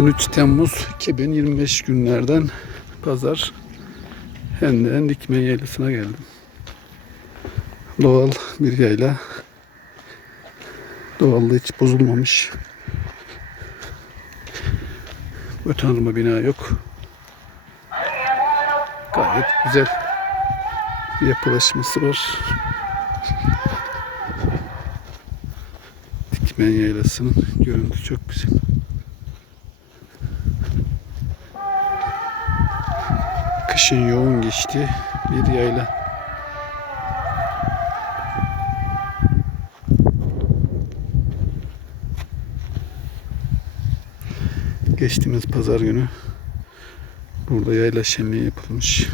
13 Temmuz 2025 günlerden pazar Hendek'in Dikmen Yaylası'na geldim. Doğal bir yayla. Doğallığı hiç bozulmamış. Ötanrıma bina yok. Gayet güzel yapılaşması var. Dikmen Yaylası'nın görüntü çok güzel. Kışın yoğun geçti bir yayla. Geçtiğimiz pazar günü burada yayla şenliği yapılmış.